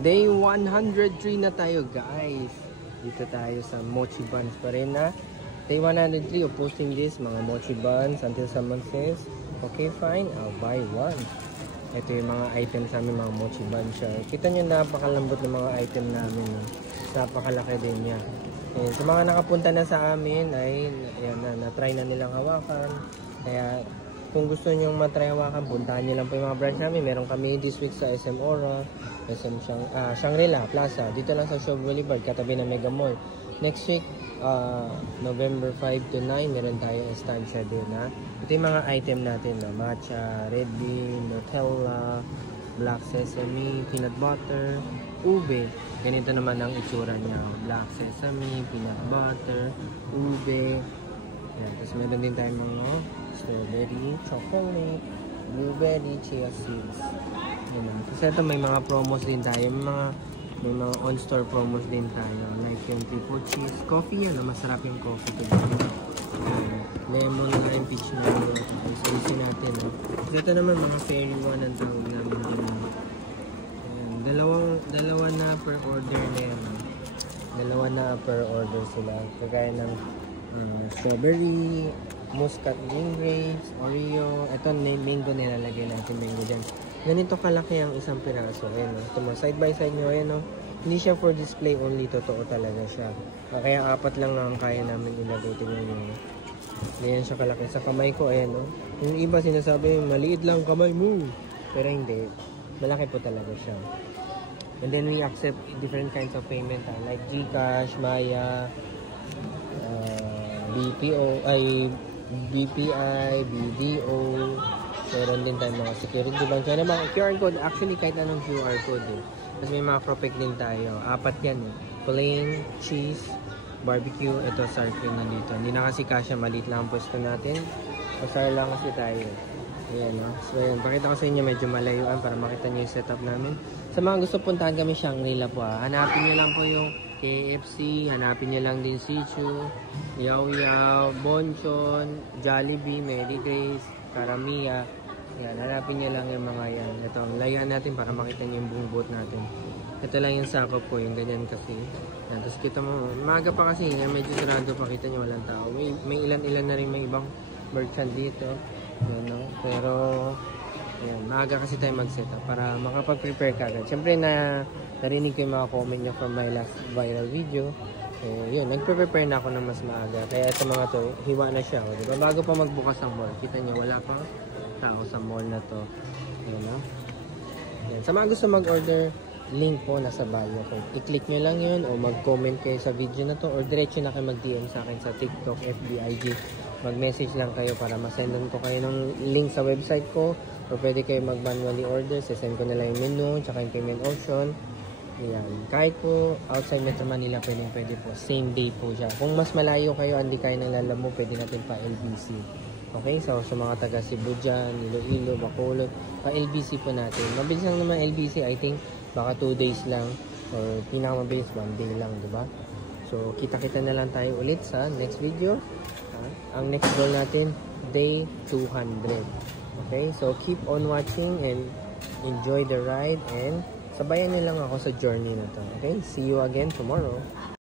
Day 103 na tayo guys. Dito tayo sa Mochi Buns pa rin na. Day 103 of posting this mga Mochi Buns until someone says, okay fine, I'll buy one. Ito yung mga items namin, mga Mochi Buns siya. Kita nyo napakalambot ng mga item namin. Napakalaki din niya. And sa mga nakapunta na sa amin ay na-try na nilang hawakan. Kaya kung gusto nyo matry hawakan, puntahan nyo lang po yung mga branch namin. Meron kami this week sa SM Aura, SM Shangri-La Plaza. Dito lang sa Shaw Boulevard, katabi ng Mega Mall. Next week, November 5 to 9, meron tayo estancia din na. Ito yung mga item natin na matcha, red bean, Nutella, black sesame, peanut butter, ube. Ganito naman ang itsura niya. Black sesame, peanut butter, ube. Yan. Tapos meron din tayong mga strawberry, chocolate, blueberry, chia seeds. Yan. Tapos ito may mga promos din tayo. May mga on-store promos din tayo. Like yung triple cheese. Coffee yan. Masarap yung coffee ko dito. Lemon na yung peach na yun. So, isin natin. Dito naman mga fairy one ang tawag namin. Dalawa na per order na yan. Dalawa na per order sila. Kagaya ng strawberry, muscat green grapes, Oreo. Ito mango nilalagay natin, mango dyan. Ganito kalaki ang isang piraso. Ayan, ito mo, side by side nyo. Ayan, hindi siya for display only. Totoo talaga siya. Kaya 4 lang ang kaya namin ilagay. Tingnan nyo. Ganyan siya kalaki. Sa kamay ko, ayan, yung iba sinasabi, maliit lang kamay mo. Pero hindi. Malaki po talaga siya. And then we accept different kinds of payment. Like GCash, Maya, BPO, BPI, BDO. Meron din tayo mga security bank. Kaya mga QR code, actually kahit anong QR code Tapos may mga propek din tayo. 4 yan Plain, cheese, barbecue. Ito, sour cream na dito. Hindi na kasi kasya, maliit lang ang pwesto natin. Masar lang kasi tayo. Ayan So ayan, pakita ko sa inyo medyo malayuan para makita nyo yung setup namin. Sa mga gusto puntahan kami Shangri-La po Hanapin nyo lang po yung KFC, hanapin nyo lang din Sichu, Yao Yao, Bonchon, Jollibee, Mary Grace, Karamiya. Yan, hanapin nyo lang yung mga yan. Ito, layuan natin para makita nyo yung buong boat natin. Ito lang yung sakop po, yung ganyan kasi. Yan, tapos kita mo, maaga pa kasi, medyo sarado pa, kita nyo walang tao. May ilan-ilan na rin may ibang merchant dito. Yan, Pero, ayan, maaga kasi tayo mag-setup para makapag-prepare ka agad. Siyempre narinig ko yung mga comment nyo from my last viral video. Yun, nagpre-prepare na ako ng mas maaga. Kaya ito mga to, hiwa na siya. Diba? Bago pa magbukas ang mall, kita nyo, wala pa tao sa mall na to. Ayan, Ayan. Sa mga gusto mag-order, link po nasa bio ko. I-click nyo lang yun o mag-comment kayo sa video na to or diretso na kayo mag-DM sa akin sa TikTok, FB, IG. Mag-message lang kayo para masendan ko kayo ng link sa website ko o pwede kayo mag-manually order. Send ko na lang yung menu tsaka yung payment option. Ayan. Kahit po outside Metro Manila pwede po. Same day po siya. Kung mas malayo kayo, hindi kayo nang Lalamo, pwede natin pa LBC. Okay? So sa mga taga Cebu dyan, Iloilo, Bacolod, pa LBC po natin. Mabilis lang naman LBC. I think baka 2 days lang or pinakamabilis 1 day lang, diba? So kita-kita na lang tayo ulit sa next video. Ang next goal natin, day 200. Okay? So keep on watching and enjoy the ride and sabayan nyo lang ako sa journey na to. Okay? See you again tomorrow.